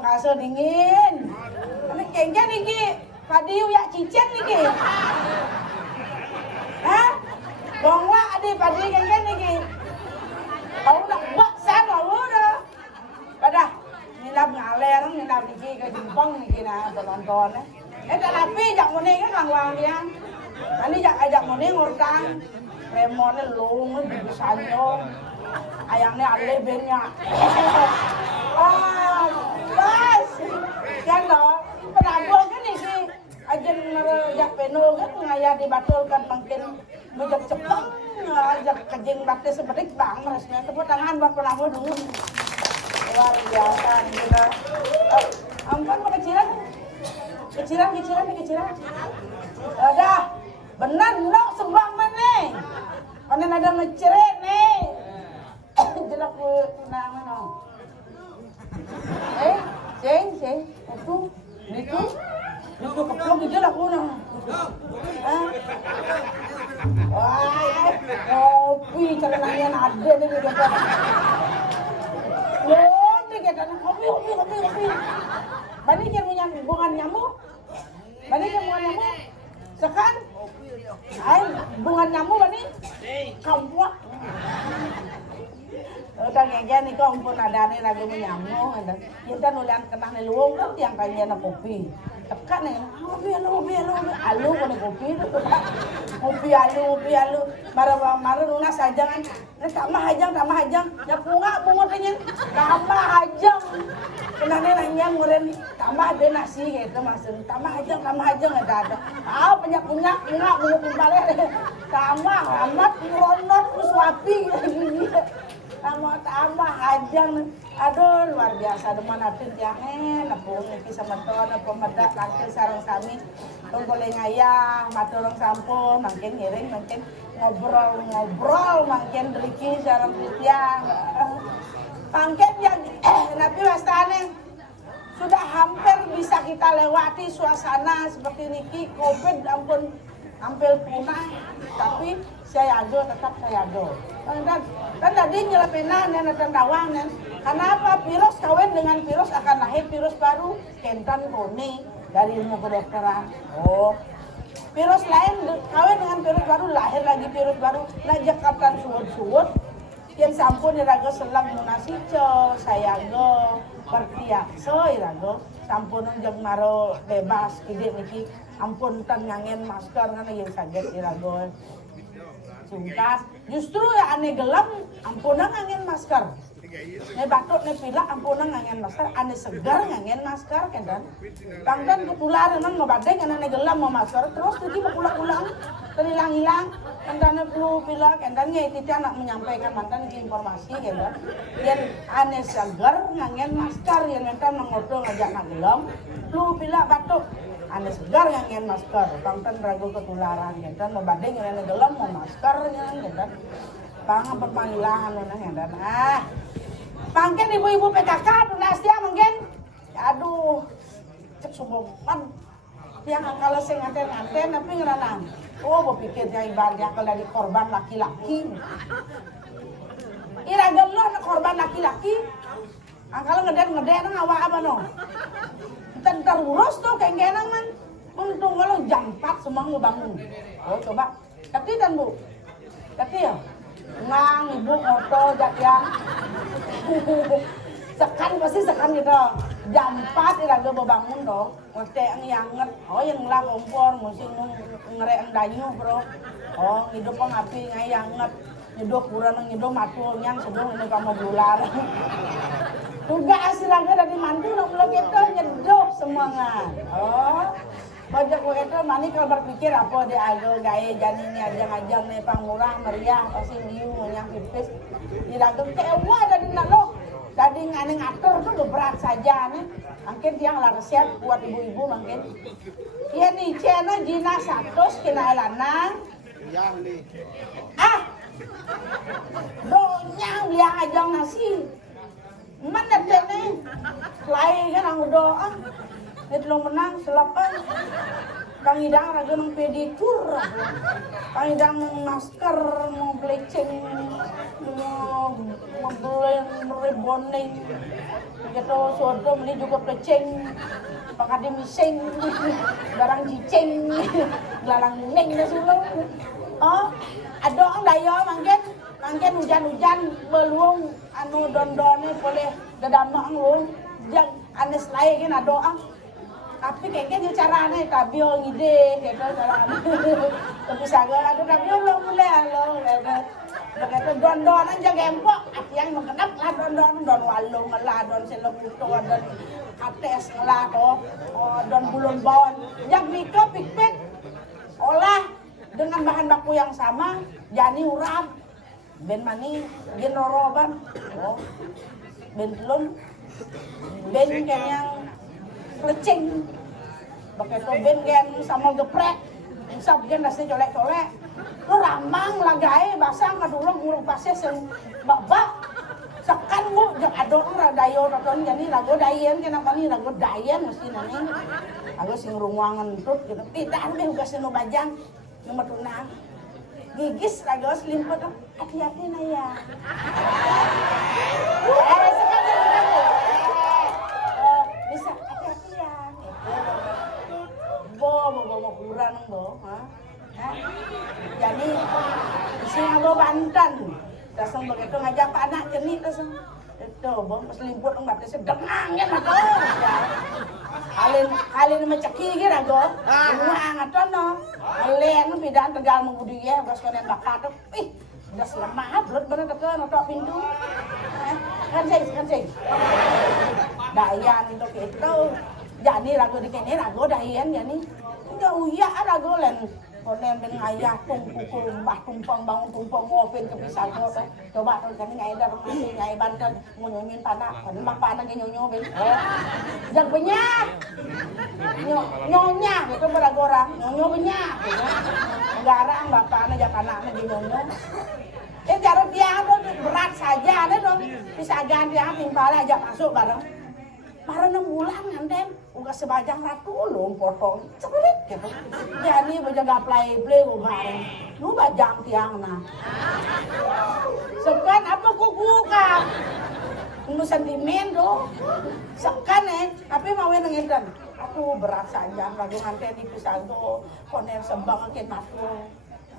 Kasur dingin. Ini kengken iki. Padiu ya cicen iki. Hah? Bongwa ade padi kengken iki. Kau nak buat sana udah. Pada nilap ngaler, nilap iki ke Jepang iki nah penonton. Tapi jak mune kan langwang dia. Ani jak ajak mune ngurtang. Lemonnya lung, bisanya. Ayamnya ada banyak. Bas, kan loh, penabung kan ini aja ngerajak peno kan ngaya dibatulkan makin bejak cepet, ajak kejeng batis seperti bang, resnya tepuk tangan buat penabung dulu. Luar biasa gila. Ampun kecilan. Ada, benar lo sembang mana? Panen ada ngeceret nih. Jelak ku nama no. Ceng, itu keplok di jelak ku no. Wah, kopi celenanya ada nih gitu. Loh, nih gitu kopi. Balikin punya bungan nyamuk. Balikin bungan nyamuk. Sekan? Ay, bungan nyamuk bani? Kampuak. Udah ngegen nih kok ampun ada nih lagu nyamuk. Kita nulian kena nih luang kan tiang kanya na kopi. Tekan nih, kopi alu kono kopi itu kopi alu. Marah lunas aja kan. Tambah hajang. Ya bunga tingin. Tambah hajang. Kena nih nanya muren tambah ada nasi gitu maksud. Tambah hajang ada. Punya bunga pimpale. Tambah amat ronot suapi gini. Tambah hajang. Aduh luar biasa deman atin tiangen nepung iki semeton pemedak langkil sareng sami tong boleh ngayah matur orang sampun mangkin ngiring mangkin ngobrol mangkin driki sareng tiang mangkin yang nabi wastane sudah hampir bisa kita lewati suasana seperti niki covid ampun hampir punah tapi saya tetap saya dan tadi nyelepenan dan tandawang dan kenapa virus kawin dengan virus akan lahir virus baru kentan koni dari ilmu kedokteran. Oh, virus lain kawin dengan virus baru lahir lagi virus baru. Nah jakatan suwut yang sampun irago selang munasico sayago pertiakso irago sampun jeung maro bebas gede niki ampun tan ngangen masker ngana yang saget irago. Sungkas, justru ya aneh gelam ampunang ngangen masker. Ne batuk ne pilek ampunang ngangen masker, aneh segar ngangen masker kendan. Pangdan ketularan nang ngabadeng aneh gelam mau masker terus tadi pulang terhilang-hilang. Kendan flu pilek kendan nya itu anak menyampaikan mantan informasi kendan. Yen aneh segar ngangen masker yen mentan ngobrol ngajak nak gelam, flu pilek batuk. Ane segar yang masker, pangten ragu ketularan, gitu. Mau badeng yang gelam mau masker, gitu. Pangan perpanggilan, gitu. Pangken ibu-ibu PKK, tunastia mungkin, aduh, cek suboman, tiang kalau sing nganten, tapi ngeranan. Oh, berpikir dia ibaratnya kalau dari korban laki-laki. Ira gelon korban laki-laki, kalau ngeden ngawak apa no? Tentar urus tuh kenggenang man. Untung kalau jam 4 semua ngebangun. Oh coba. Kati kan bu? Kati ya? Ngang ibu moto jak yang. Sekan gitu. Jam 4 iraga bangun dong. Mesti yang nget. Oh yang ngelak kompor. Mesti ngerek danyu bro. Oh hidup ngapi yang nget. Hidup kurang hidup matunya sebelum ini kamu bular. Juga asilnya dari mantu nang blok itu nyeduh semangat. Oh, bajak gue itu mani kalau berpikir apa dia agak gaya janinnya ajang-ajang nih pangurang meriah pasti liu yang pipis. Diragam tewa dari nalo. Jadi ngane ngatur tuh berat saja nih. Mungkin dia ngelar resep buat ibu-ibu mungkin. Iya nih cina jina 100 kena lanang. Ya nih. Ah, donyang dia ajang nasi. Mana dia nih? Lain kan ang doa. Netlong menang selapan. Pangidang raga ng pedikur. Pangidang masker, mau bleaching, mau rebonding. Gitu suatu ini juga bleaching. Pakade mising, barang cicing, gelarang neng na sulong. Oh, ada ang dayo mangken hujan-hujan beluang anu don-done boleh dadamang luang jang anes lain kan ada ang tapi kayaknya carane tabio ngide gitu carane tapi sagala ada tabio lo mulai lo begitu don-don aja gempok yang mengenap lah don walung lah don selokuto don ates lah don bulun bawon yang bika pikpik olah dengan bahan baku yang sama jani urap ben mani gen roroban oh ben telun ben kan yang lecing pakai to ben gen sama geprek usap gen nasi colek-colek lu rambang lagai basang kadulung ngurung pasir yang bak sekan bu jeung adon dayo nonton jadi lagu dayen kenapa nih lagu dayen mesti nani lagu sing rungwangan tut gitu tidak ada ugas nu bajang nu metunang gigis raga selimput. Hati-hati nah ya. Bisa hati-hati ya. Bawa kurang bo, Jadi isinya bawa Banten. Dasang begitu ngajak Pak anak jenis dasang. Itu bom selimput nggak bisa dengannya nago. Alin macaki kira go. Semua angat no. Alin bidan Tegal menggudi ya, bos konen bakat. Ih, udah selemah belut bener teke notok pintu. Kan sih. Dayan itu gitu. Jadi rago di kene rago dayan jadi. Udah uya rago len. Konen ben ngayah tungku mbah tumpang bangun tumpang ngopin ke pisang ko. Coba tuh kan ngai dar masih ngai Banten nyonyoin panak. Kan mbah panak nyonyo ben. Jak banyak. Nyonya gitu beragora. Nyonyo banyak. Garang mbah panak jak anaknya di nyonyo. Jarang dia tuh berat saja dong. Bisa ganti timpal aja masuk bareng. Para 6 bulan nganten uga sebajang ratu ulung potong cerit gitu. Jadi bajaga play bareng. Lu bajang tiangna. Sekan apa kukuka? Lu sentimen do. Sekan tapi mau ngenten. Aku berat saja lagi nganten di pisago. Konen sembang ke matu.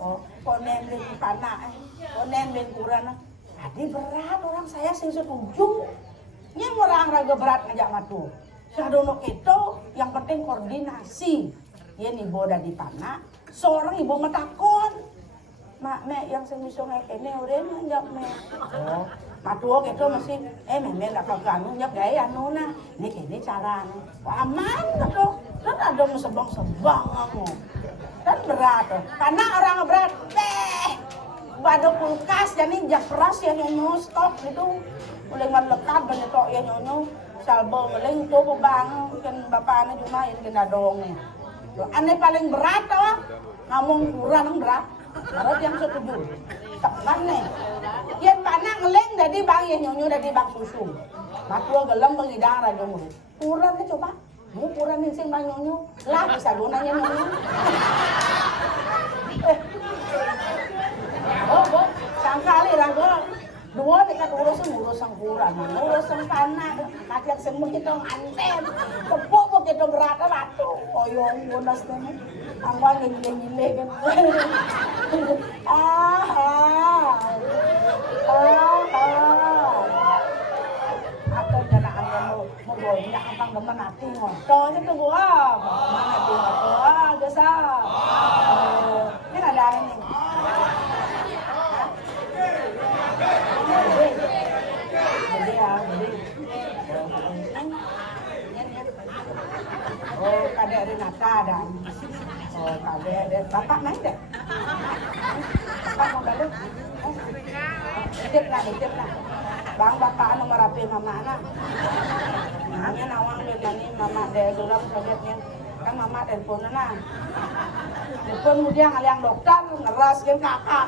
Oh, konen ben panak. Konen ben kurang. Tadi berat orang saya sing setuju. Ini orang raga berat ngajak matu. Sadono itu yang penting koordinasi. Ya nih boda di panak. Seorang ibu metakon. Mak me yang semisal ngekene udah ngajak me. Oh, matu itu masih me nggak kaganu nyap gaya nona. Ini kene caranya. Aman tuh. Dan ada sebang aku. Dan berat. Karena orang berat. Bado kulkas jadi jak peras yang nyonyo stok gitu. Mulai lekat banyak tok ya nyonyo salbo mulai itu bang kan bapaknya cuma yang kena dong nih. Aneh paling berat toh ngomong kurang berat. Berat yang setuju. Tekan nih. Yang panak ngeleng dari bang ya nyonyo dari bang susu. Matua gelem pengidang raja murid. Kurang nih coba. Mau kurang nih sing bang nyonyo. Lah bisa gunanya nyonyo. Oh, sangkali rago. Dua dekat urusan kurang, urusan tanah, kaki semua kita anten, tepuk kita berata ratu, koyong bonus nih, angwan gile kan, atau jangan angin mau banyak apa teman hati ngotot itu gua, mana tuh gesa, ini ada ini. Oh, kadek Renata dan kadek bapak main deh. Bapak mau galuh. Dikit lah. Bang bapak nomor rapi mama anak. Hanya nawang begini mama deh gelam kagetnya. Kan mama telepon nah. Telepon kemudian aliang dokter ngeras kan kakak.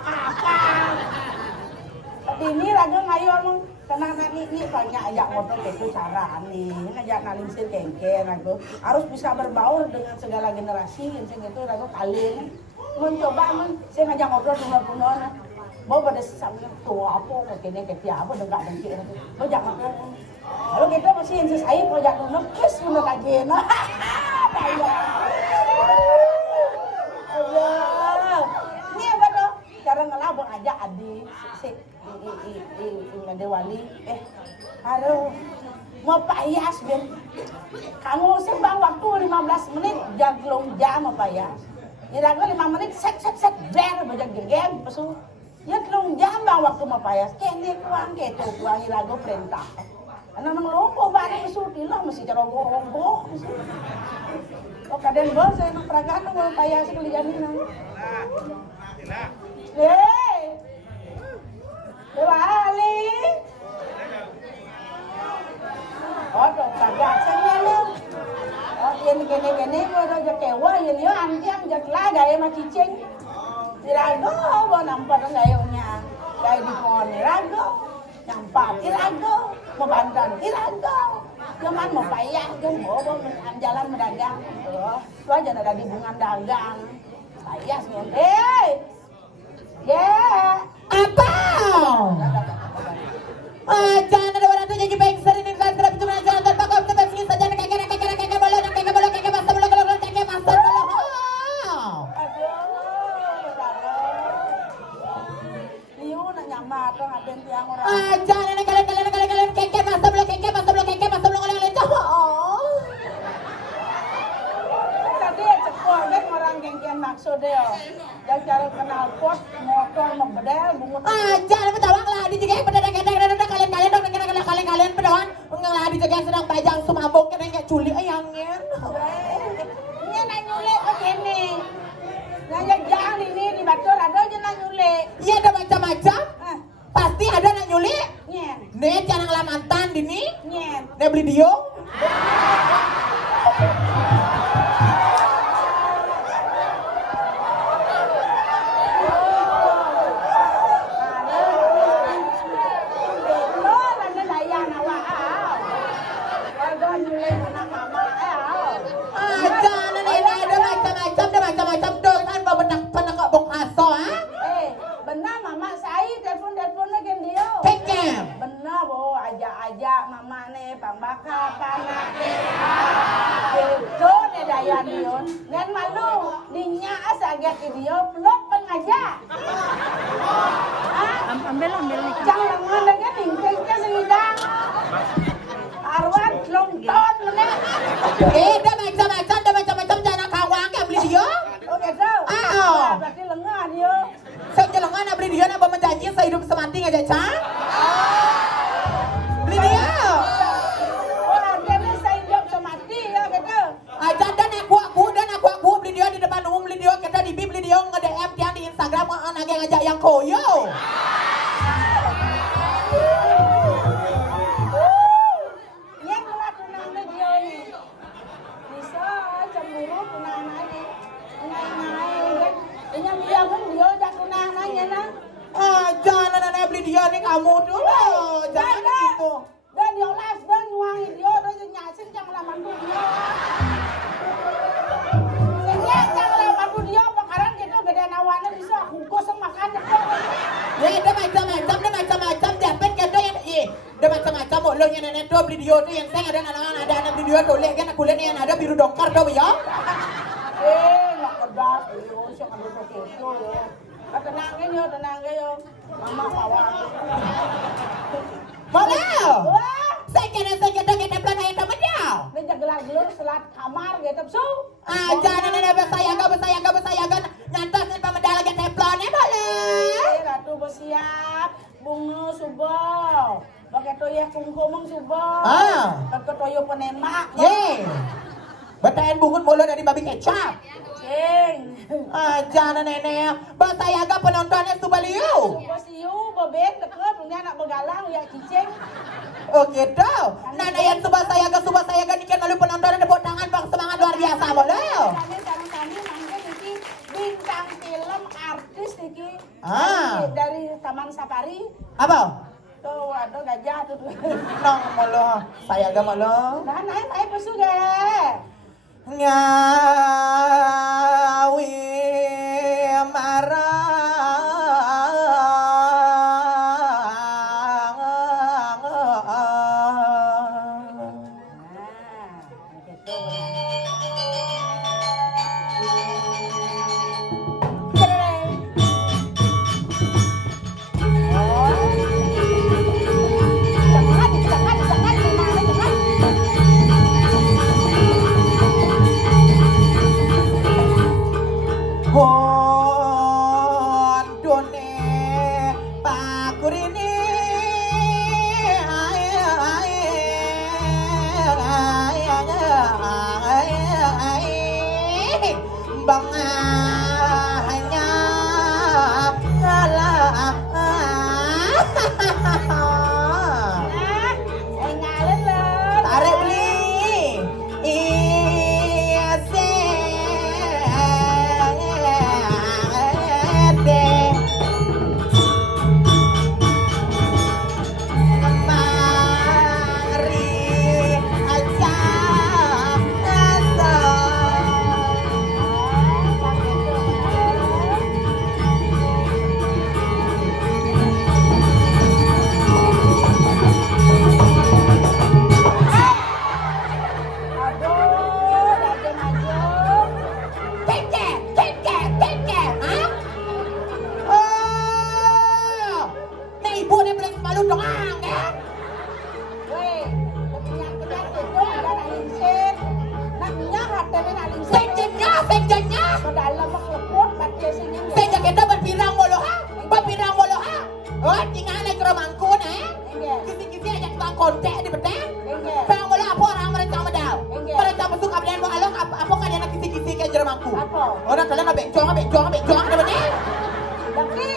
Tapi ini raga ngayon karena ini banyak ajak motor itu cara nih, ngajak nalingsir kengke raga harus bisa berbaur dengan segala generasi yang itu raga kali mencoba saya ngajak motor dengan punon mau pada sambil tua apa kayaknya kayak apa dengar dengki mau jangan kalau kita masih yang saya mau jangan nukis punon aja nah ini apa tuh cara ngelabur aja adik Dewali, aduh, mau payas Ben, kamu sembang waktu 15 menit, jaglong jam mau payas, irago 5 menit, set, ber, bajak gegem, pesu, ya telung jam bang waktu mau payas, kene kuang, irago perintah, karena nang lompo bareng pesu, tilah masih ceronggo, oh kadang bos, saya nang peragaan mau payas kelihatin nang, Dewali. Oh, dok kagak seneng. Oh, ini gini gua udah kewa ini anjing jak lah gaya mah cicing. Irago bo nampak gayanya. Gaya di pohon irago. Nyampat irago, mau bandan irago. Cuman mau payah kan mau jalan mendagang. Itu aja ada di bunga dagang. Payah sih. mama atau ngaden tiang orang. Jangan kalian keke masa belum kalian oh. Tadi cepuh kan orang kengkian maksudnya. Yang cara kenal pot motor membedel bungut. Jangan betawang lah di juga kalian pedawan mengalah di juga sedang pajang sumabong kena kayak culi ayangnya. Ini nak nyulik kok gini. Nanya jangan ini di Batur ada aja nak nyulik. Iya ada macam-macam. Pasti ada nak nyulik. Nyen. Nih jangan lamantan dini. Nyen. Nih beli dio. Benar mama saya telepon-teleponnya kan dia. Kekem. Benar bo ajak-ajak mama nih pambaka panak. Itu nih daya dia. Dan malu dinya asagak dia pelok pengajak. Ambil nih. Jangan mana kan tingkatnya sedang. Arwan longton mana. Dah macam-macam jangan kawang kan beli dia. Oh gitu. Berarti lengah dia. Saya jalan nak beli dia nak berjanji sehidup semati aja cang. Beli dia. Orang dia ni sehidup semati ya gitu. Dan aku beli dia di depan umum beli dia kita di beli dia nge-DM tiang di Instagram anak ngajak yang koyo. Yang keluar tunang dia ni. Bisa cemburu tunang ni. Ngai-ngai kan. Yang dia pun dia jak tunang nanya nah. Jangan anak beli dia ni kamu dulu. Jangan gitu. Dan dia live dan nyuangi dia dan nyasin jangan laman dia. Sehingga jangan laman dia bakaran gitu gede nawannya bisa aku kosong makan gitu. Ada macam-macam dapat kata yang ada macam-macam lo yang nenek tu beli dia tu yang saya ada anak beli dia tu lek kan aku lihat yang ada biru dongkar tu ya. Nak kedas yo siapa ada pakai yo. Tenang yo. Mama bawa. Malah. Saya kena kita plan ayat apa dia? Dia gelar-gelar selat kamar gitu so. Jangan ada bersayaga nyantas ni pamedal lagi teplan ni boleh. Ratu bersiap bunga subuh. Pakai toyah kungkumung subuh. Pakai toyo penemak. Betain bungut mulu dari babi kecap. Cing. Jangan nenek. Bersayaga penontonnya subaliu. Subasiu bebet deket punya anak begalang ya cicing. Oh gitu. Nana yang subah sayaga ni kan lalu penonton tepuk tangan bang semangat luar biasa boleh. Kami mangga niki bintang film artis niki. Dari Taman Safari. Apa? Tuh ada gajah tuh. Nong mulu. Sayaga mulu. Nah, naik pesu ge. Ngawi marang.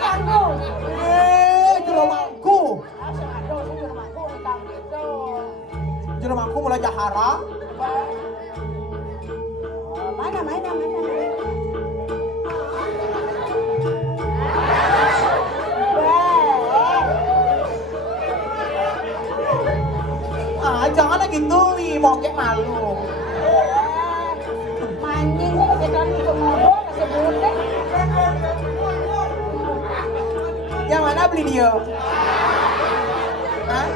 aku. Jero mangku. Asal ada sih jero mangku utang gitu. Jero mangku mulai jahara. Mana. Jangan lagi gitu, mokek malu. Mancing sih pakai kan itu ngobrol kasih butek. Yang mana beli dia? Hah?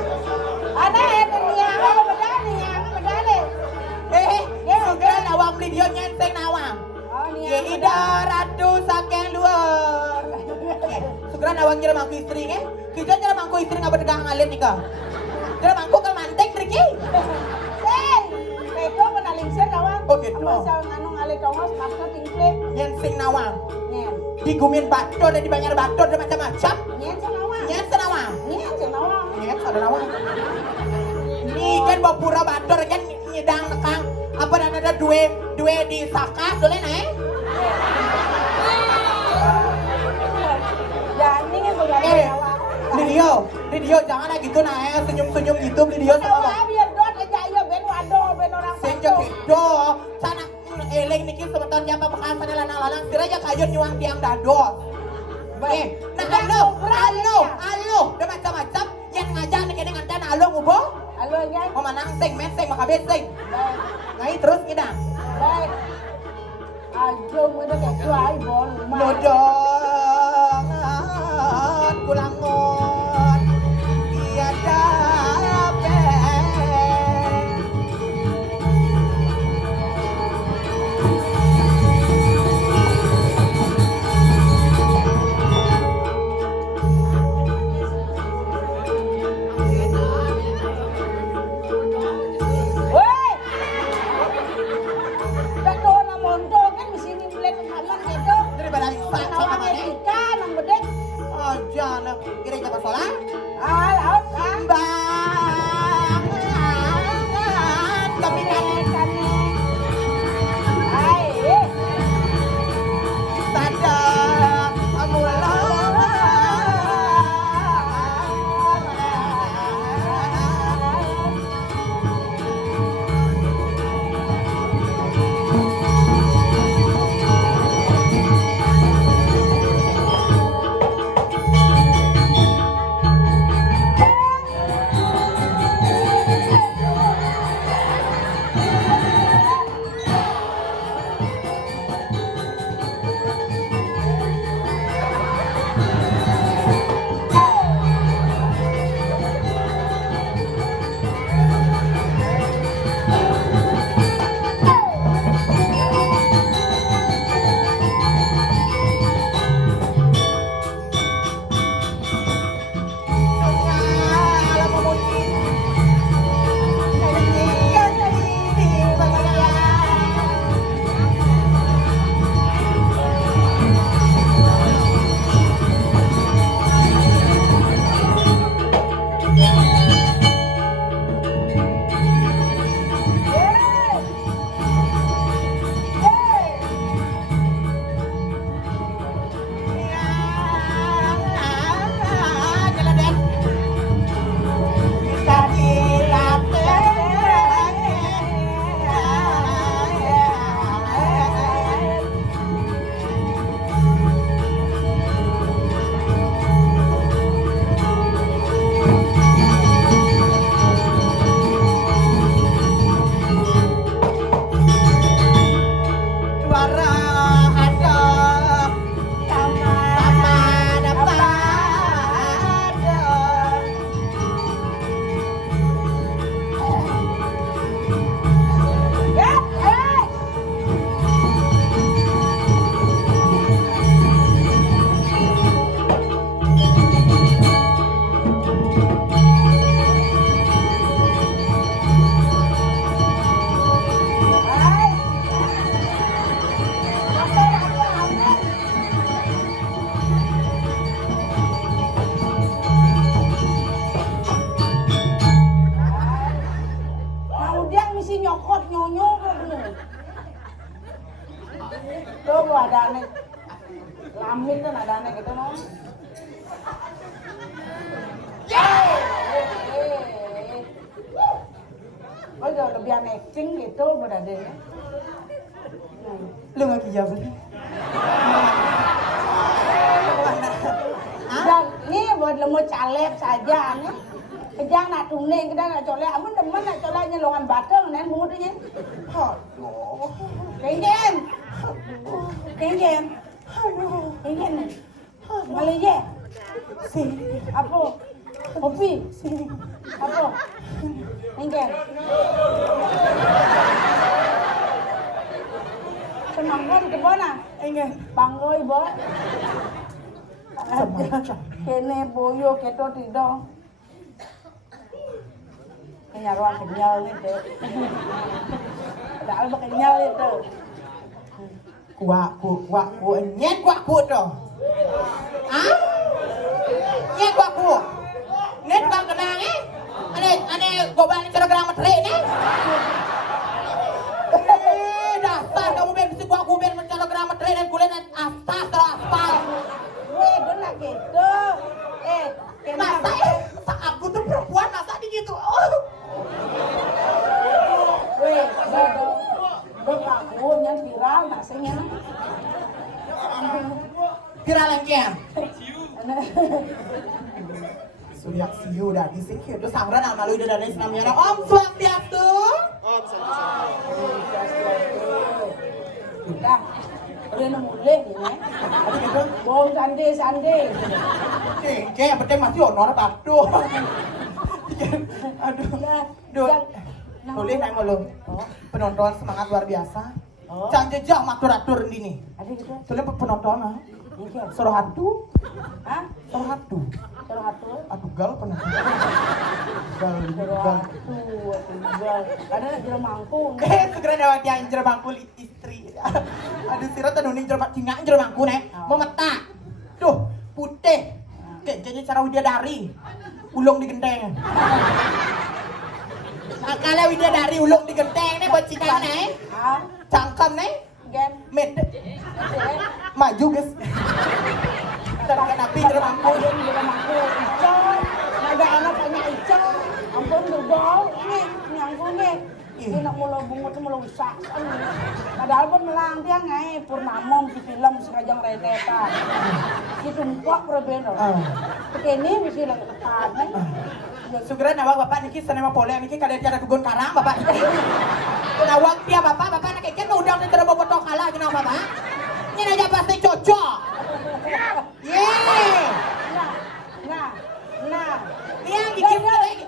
Ada yang bedane. Segera nawang beli dia nyenteng nawang. Oh, Ya ida ratu saking luar. Segera nawang jero mangku istri ke? Kita jero mangku istri ngapa tegang ngalir nikah. Jero mangku ke mantek triki. Itu penalingsir kawan. Oh, gitu. Masa nganu ngalih tongos maksud tingkle. Nyenteng nawang. Nyen. Digumin batur dan dibayar batur dan macam-macam. Nyen senawang. Nyenteng nawang. Nyen senawang. Ada nawang. Ini kan bapura batur kan nyedang nekang. Apa dan ada dua di sakas boleh naik? Ya ini kan begadang Lidio jangan gitu naik senyum-senyum gitu Lidio sama bang. biar dot aja ya ben wado ben orang Senja gitu, sana eleng niki sebentar jam bakasan lanang-lanang sira aja kayu nyuang tiang dado. Nah alo, udah macam-macam yang ngajak nih dengan dan alo ngubo. Halo ya. Memanang sing maka besing. Baik. Ngai terus ngidang. Baik. Ajo udah kayak cuai bon. Nodongan kulangon tiada Woi. Betul namonto kan di sini mulai kemalan gitu. daripada bisa sama Nawang mana? etika nang bedek. Aja nak kira apa salah? Laut ah. Bang, kami kan tada latihan acting gitu berada ya. Lu nggak kijab lagi? Dan ini buat lemu caleb saja nih. Kejang nak tuning kita nak colek, amun teman nak colek nyelongan batang nen mudanya. Aduh. Kengen. Kengen. Aduh, kengen. Malaysia. Sini. Apa? Kopi. Sini. Apa? Kengen. Senang kan ke mana? Enggak. Bangoy boy. Kene boyo keto tidak. Kenya ruang kenyal itu. Padahal kenyal itu. Kuak, nyet kuak tuh. Hah? Nyet kuak. Net bang kenang Ane gobang cara gerang metre ni. Dasar kamu ben si kuak ben cara gerang metre dan kulit aspal terus aspal. Weh, benar gitu. Masa aku tuh perempuan masa di gitu. Weh, aku yang viral maksudnya. Viral lagi ya? Surya siu dah di sini itu sangran nama lu udah dari namanya Om Swastiastu. Om Swastiastu. Dah, udah mulai ni. Bong sande. Kayak penting masih honor patuh. Aduh. Boleh nang lo. Penonton semangat luar biasa. Jangan jejak matur-atur ini. Ada gitu. Soalnya penonton ah. Suruh hantu. Hah? Suruh hantu. Suruh hantu. Aduh gal penonton. Gal. Ada nak jeruk mangkuk. Segera dapat yang jeruk mangkuk istri. Aduh sirat nuning jeruk tinggal jeruk mangkuk nih. Memetak. Tuh putih. Jadi cara widadari. Ulung di genteng. Kalau widadari ulung di genteng nih buat cinta nih. Cangkem nih. Gen. Med. Maju guys. Terangkan api jeruk mangkuk. Jeruk mangkuk. Icon. Ada anak banyak icon. Ampun berbau. Ini nyangkut nih. Ini nak mula bungut tu mula usak. Padahal pun melang tiang ngai purnamong si film sekajang reneta. Si tumpak perbeda. Ini mesti lagi tepat nih. Segera nawak bapak niki senema pole niki kada cara gugun karang bapak niki. Nawak dia bapak nak keken udang ni terus bobotok kalah kenapa bapak? Ini aja pasti cocok. Yeay. Nah. Dia gigi lagi.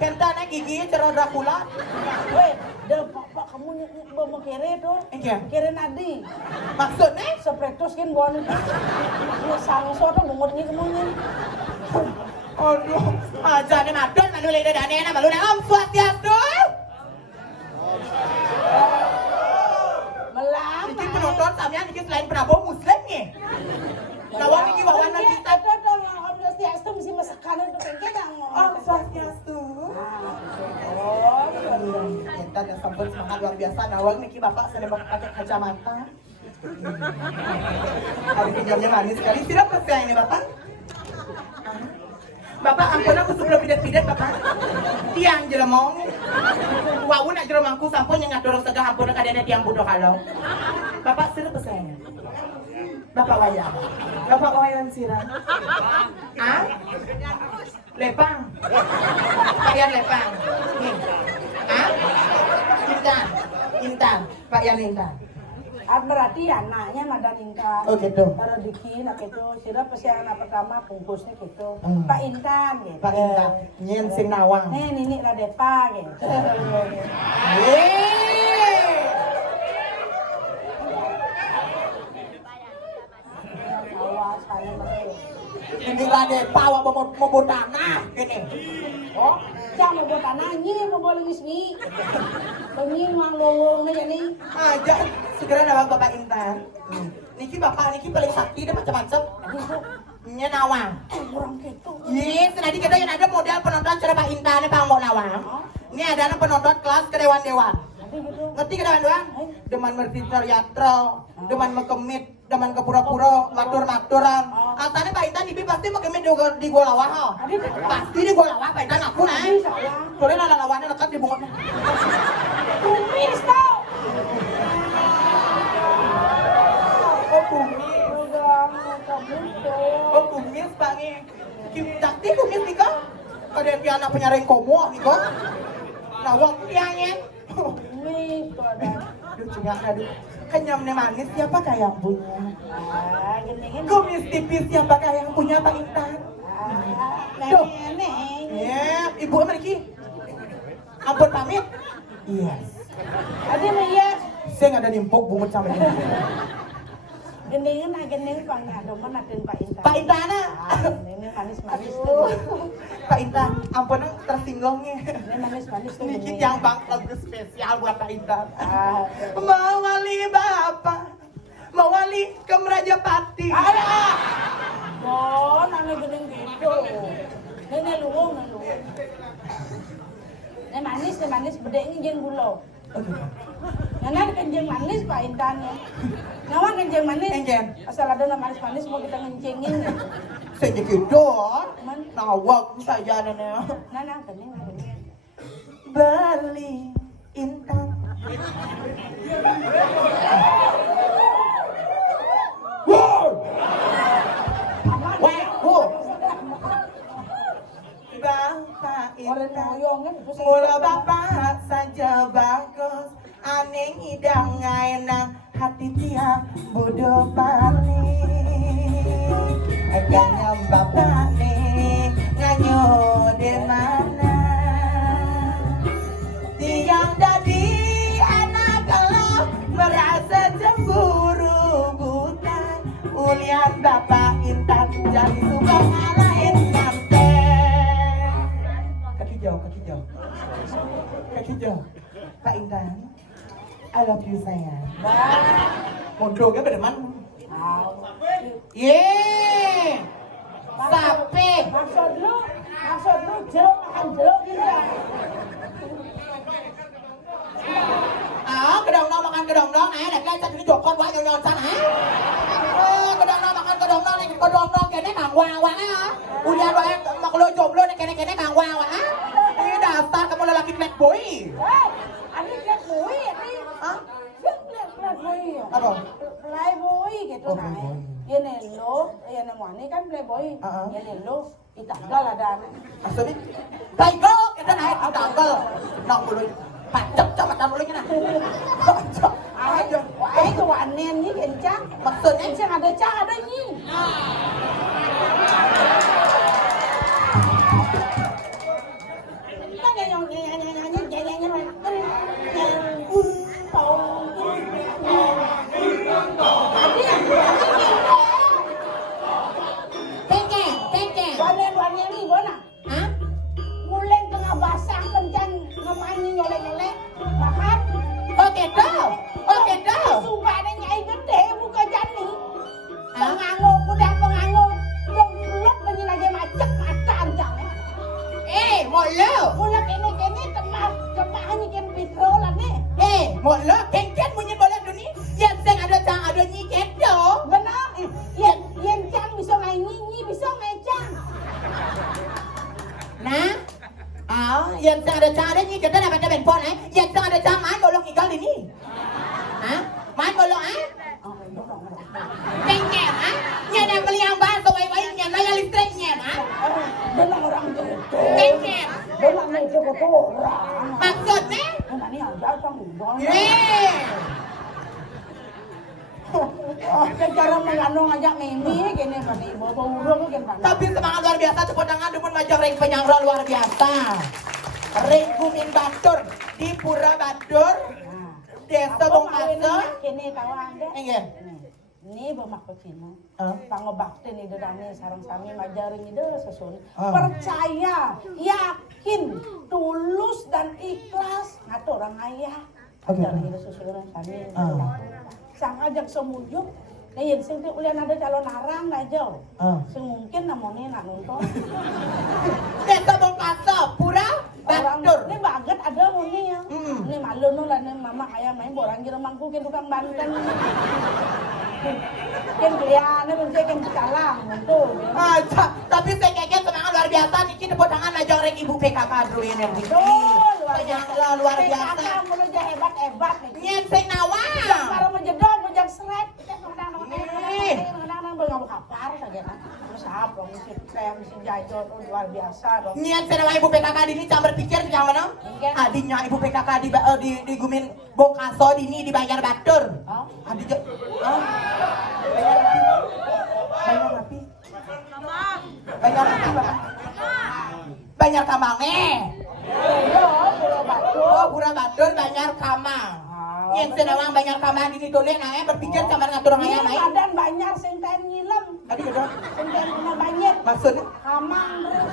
Kenta naik gigi cerah Dracula. Weh, pak kamu mau kere tu? Kere nadi. Maksudnya? Sepretus kan bon. Ini sangso tu bungutnya kemunya. Aduh, aja nih madon malu lagi dah nih, malu nih Om Swastiastu. Melang. Niki penonton sampean niki selain Prabowo Muslim nih. Nawang niki wawan nanti kita. Om Swastiastu mesti masakan itu kedang. Om Swastiastu. Oh, kita dah sambut semangat luar biasa. Nawang niki bapak sedang pakai kacamata. Hari pinjamnya manis sekali. Siapa saya ini bapak? Bapak ampun aku sebelum pidat-pidat bapak. Tiang jelemong. Wau nak jelemangku sampun yang ngatur segah ampun kadene tiang bodoh kalau. Bapak sira pesan. Bapak wayang. Bapak wayang sira. Ah? Lepang. Pak Yan lepang. Nih. Ah? Intan. Pak Yan Intan. berarti anaknya ada Intan. Oh gitu. Kalau Diki nak itu, sudah pasti anak pertama bungkusnya gitu. Pak Intan gitu. Pak Intan, nyen sing nawang. Nini Radepa gitu. Awas saya betul. Ini Radepa wa mau tanah gini. Oh, jangan mau tanah nyi mau boleh ngismi. Pengen mang lowong nih jadi. Aja segera nawang Bapak Intan. Niki Bapak niki paling sakti dan macam-macam. Nya nawang. Orang gitu. Yes, nanti kita yang ada model penonton cara Pak Intan Pak mau nawang. Ini adalah penonton kelas kedewan-dewan. Ngerti ka naman doang? Deman mertitor yatro, deman mekemit, deman ke pura-pura, matur-maturan. Asane Pak Intan ibi pasti mekemit di gua lawah. Pasti di gua lawah Pak Intan aku nah. Soalnya ada lawannya lekat di bunga. Kumis tau. Oh kumis. Oh kumis Pak Nge. Cantik kumis nih kok. Kadang dia anak penyaring komo nih kok. Nah waktu dia nge. Kumis tuh ada. Aduh cengak aduh. Kenyamnya manis siapakah yang punya? Gini-gini. Kumis tipis siapakah yang punya Pak Intan? Nenek. Ya, Ibu Ameriki. Ampun pamit. Yes. Adi mah yes. Saya nggak ada nimpuk bungut sama ini. Gendengin Pak Ngado mana den Pak Intan. Pak Intan Ini manis-manis Aduh. tuh. Pak Intan, ampun tersinggungnya. Ini manis-manis tuh. Sedikit yang bang lagu spesial buat Pak Intan. Ah. Mawali Bapak, mawali ke Merajapati. Ada. Bon, ane gendeng gitu. Ini luwung. Ini manis, bedanya jeung gula. Nana kencing manis Pak Intan ya. Nawan kencing manis. Kencing. Asal ada nama manis mau kita ngencingin. Saya gitu. Nawak saja nenek. Nana kening. Bali Intan. Bapak Intan, mula bapak saja bagus, aneh hidang ngaenang hati tiang bodoh bali. Kayaknya bapak nih nganyo di mana? Tiang dadi anak kalau merasa cemburu bukan ulian bapak Intan jadi suka ngalahin sampai. Kaki jauh. Pak Intan, I love you sayang. Mondoknya beneran. Yeay. Sapi. Maksud lu jeruk makan jeruk gitu. Kedong-dong makan kedong-dong, ada kan jadi jokon wah nyon sana. Kedong-dong makan kedong-dong nih kedong-dong kene kang wawang ya. Udah wae maklo jomblo nih kene-kene kang wawang. Ini dasar kamu lelaki playboy. Ani playboy ini. Hah? Playboy. Apa? Playboy gitu Oh, nah. playboy. Ini lo, yang wani kan playboy. Ini lo, itanggal ada anak. Maksudnya? Baiklah, kita naik tanggal. Nang bulu. Pacok coba tamu lagi nah. Pacok. Ay, kewanen ni kencang. Maksudnya? Kencang ada ni. Tengkeng. Wanen ni mana? Hah? Mulai tengah basah kencang ngemain ni nyolek-nyolek. Makan. Oke dah. Sumpah ada nyai gede buka jani. Penganggung. Yang mulut banyak lagi macet mata ancang. Molo. Mulai kene tempat hanya kan petrolan ni. Molo. Kengken punya bola dunia. Yang seng ada cang ada nyiket do. Benar. Yang cang bisa main nyi bisa main cang. Nah. Yang seng ada cang ada nyiket ada pada benpon Yang seng ada cang main bolong igal ini. Hah? Main bolong Kengken Nyana beli yang bahasa wai-wai nyana yang listriknya Benar orang tu. Kengken. Benar ni tu orang. Maksudnya? Benar ni ada cang udang. Cara mengandung ajak mimi gini pani bawa urung kan pani. Tapi semangat luar biasa cepet tangan demun majang ring penyangro luar biasa. Ring Kumin Batur di Pura Batur, Desa Bongkasa. Kini tahu anda? Enggak. Ini bermak Cina. Hah? Pangobakti nih dani sarang sami majaring ide sesun. Percaya, yakin, tulus dan ikhlas ngatur orang ayah. Majaring ide susuran sami. Sang ajak semujuk. Nah, yang sing ulian ada calon arang aja. Sing mungkin namanya nak nonton. Desa Bongkasa, Pura Batur. Ini banget ada nih ya. Ini malu nu lah nih mama ayah main borang kira mangku kan tukang banten. Kan kelihatannya bener kan calang tuh. Aja, tapi saya kayaknya semangat luar biasa niki tepuk tangan aja orang ibu PKK dulu ini. Luar biasa. Kakak menuju hebat-hebat nih. Nyen sing nawa. Kalau menjedok, menjak seret, kita kadang-kadang berngabung kapar saja kan. Terus apa, mesti krem, mesti jajon, luar biasa dong. Nyen sing nawa ibu PKK ini jangan berpikir yang mana? Adinya ibu PKK di Gumin Bongkaso ini dibayar batur. Adinya, bayar api. Bayar api, Pak. Bayar kamang nih. Oh, pura batur banyak kamang. Yang senawang banyak kamang di tulen ae berpikir sama ngatur orang ayam ae. Badan banyak senten ngilam. Tadi gitu. Senten kena banyak. Maksudnya Kamang terus.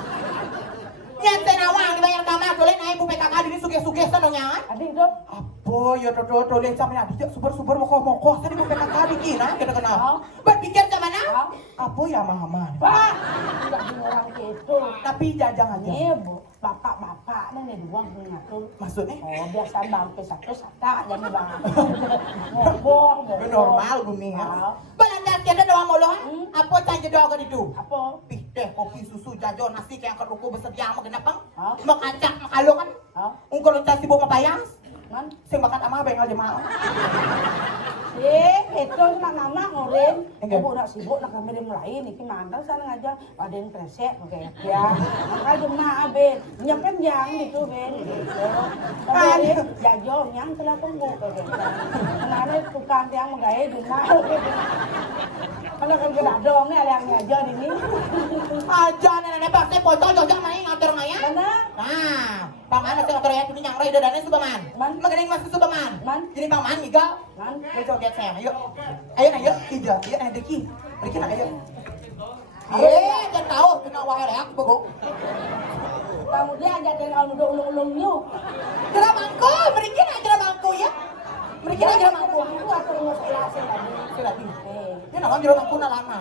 yang senawang dibayar kamang tulen ae bu PKK ini suge-suge senongan. Adik dong. Apa ya tulen sama adik super moko tadi bu PKK dikira kita kenal. Berpikir sama mana? Apa ya mama? Pak, enggak orang gitu. Tapi jajang aja. Iya, Bu. Bapak-bapak nih dua ngatur. Maksudnya? Oh, biasa bangke satu sata jadi bang. Ngobong. Normal gumi ya. Balandas kita doang molohan. Apa cang jedog itu? Apa? Pih teh kopi susu jajo nasi kayak keruku bersedia mau kenapa? Hah? Makacak makalo kan? Hah? Ungkol entah sibuk mapayas. Man? Sing bakat ama bengal jemaah. Itu nak mama ngorin. Enggak. Ibu nak sibuk nak kami mulai niki mantan sana ngajar paden kresek kayak ya. Maka jemaah ben nyampen yang gitu ben. Tapi jajo yang telah tunggu kayak. Kemarin tukang yang menggaya di mana. Kalau kan kena dong nih ada yang ngajar ini. Aja nenek bakte pocong jojang main ngatur ngaya. Mana? Nah, paman nanti ngatur ya ini yang rai dadane Superman. Man. Magaling masuk Superman. Man. Jadi paman iga. Man. Ayo joget sayang, ayo. Ayo ayo, ija, ayo Deki. Deki nak ayo. Jangan tahu kena wahai reak bego. Kamu dia aja tinggal duduk ulung-ulung yuk. Kira mangko, berikin aja mangko ya. Berikin aja mangko. Aku atur muskilah lagi. Sudah di. Dia nak jero mangko na lama.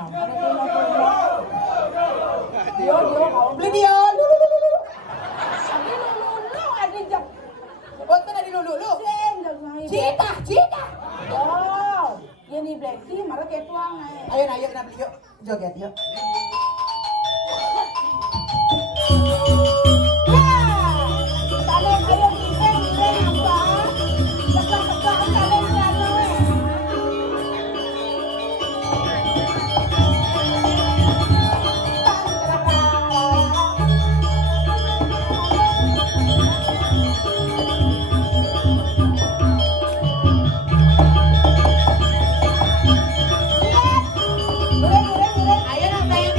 Dia kau Beli dia. Lulu. Abi lulu ada jam. Oh, tu dari lulu. Cita. Oh, ini Blacky marah kayak tuang Ayo nak beli yuk. Joget yuk. Ayo nak sayang.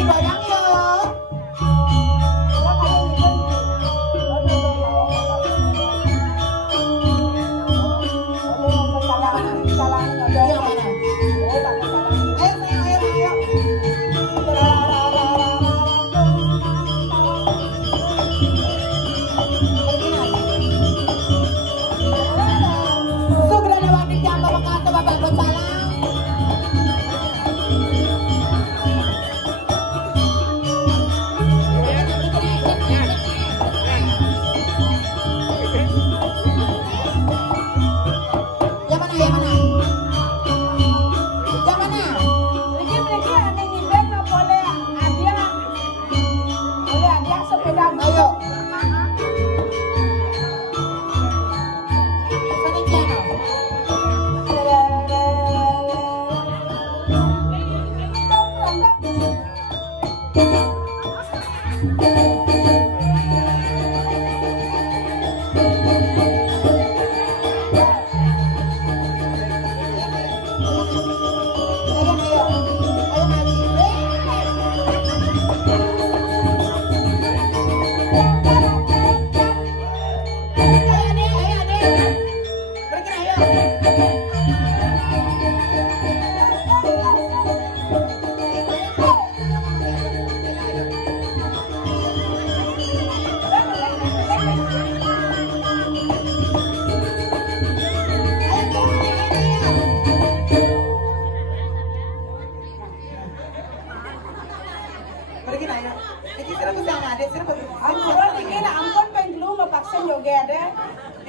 Pergi nanya. Iki sira pesan ada sira pergi. Ampun iki nak ampun pengen dulu mau vaksin joget deh.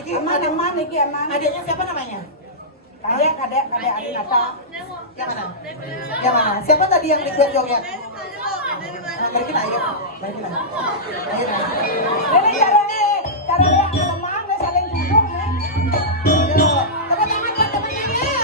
Iki Aman iki aman. adiknya siapa namanya? Kadek adik Nata. Yang mana? Yang mana? Siapa tadi yang ikut joget? Pergi nanya. Pergi nanya. Ayo nanya. Ini cara yang lemah nggak saling duduk nih. Tepuk tangan buat teman-teman.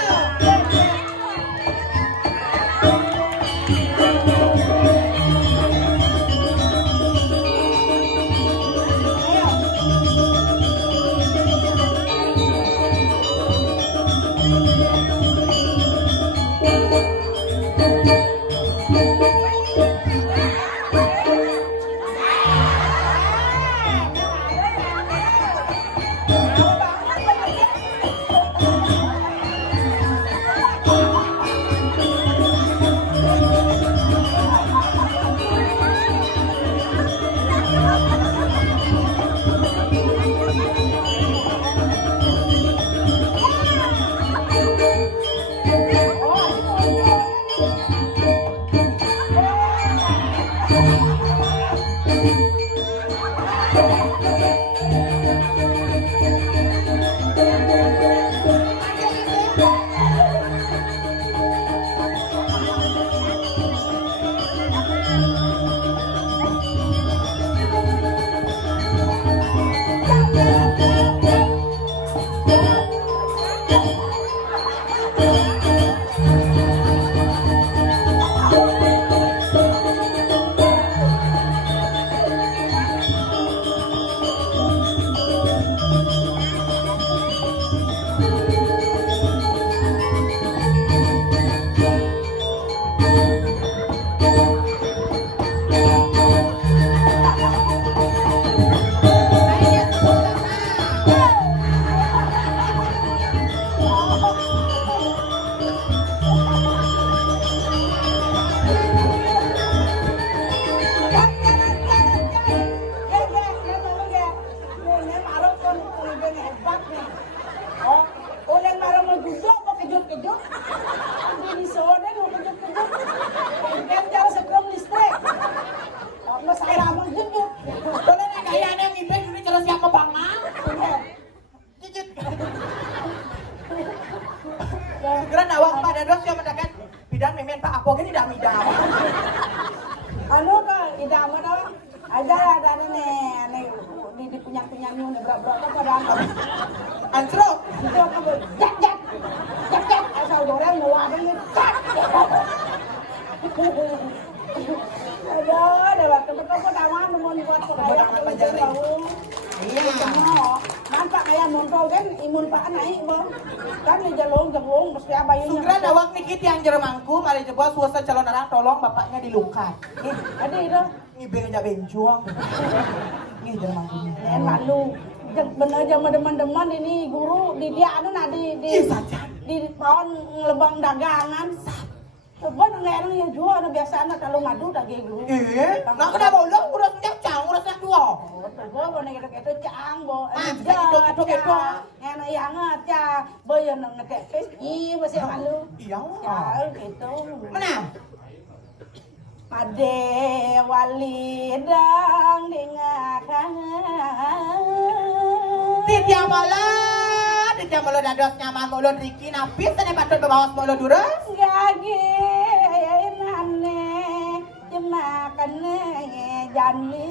Boleh nak kaya yang ngibeng ini kalau siapa bangang? Cicit. Segera nawak pada dos yang mendakan bidan memen Pak Apo gini dah midang. Anu ka idam ada ada nih di punya nyu berapa pada Antro. itu apa jak asal goreng mau ada nih ada waktu betul taman mau buat kayak Iya. Manpak kayak nonton kan imun pak naik bang kan di jalung mesti abayunya Segera nawak nikit yang jeremangku mari coba suasa calon orang tolong bapaknya dilukat. ada itu Ngibeng aja benjuang. Nih jeremangku. malu bener aja teman-teman ini guru di dia anu nah di pohon ngelebang dagangan coba nggak yang jual biasa anak kalau ngadu daging guru Nak kena bolong urus nyacang urus nak dua. Gue boleh gitu cang bo, itu. enak yang aja, boy yang ngetek pesi masih malu, Iya. ya gitu. Mana? Pade wali dang dengarkan. Titia malah dados nyaman mulut Riki napis tadi patut berbawas mulut durus. Gage nane jemakan jani.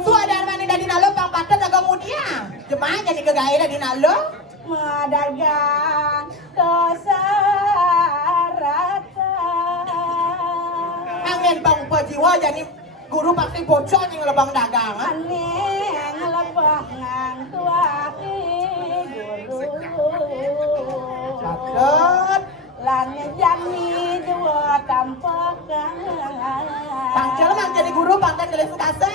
Suadar mani dari nalo pang patut dagang mudia. Jemaah jadi kegaya dari nalo. Madagang dosa rata. Angin bang jiwa jadi guru pasti bocor yang lebang dagangan. Aneh ngelebang ngang tuaki guru. Patut. Langit jani jua tampakan. Tangcel mang jadi guru pantai dari Sukase.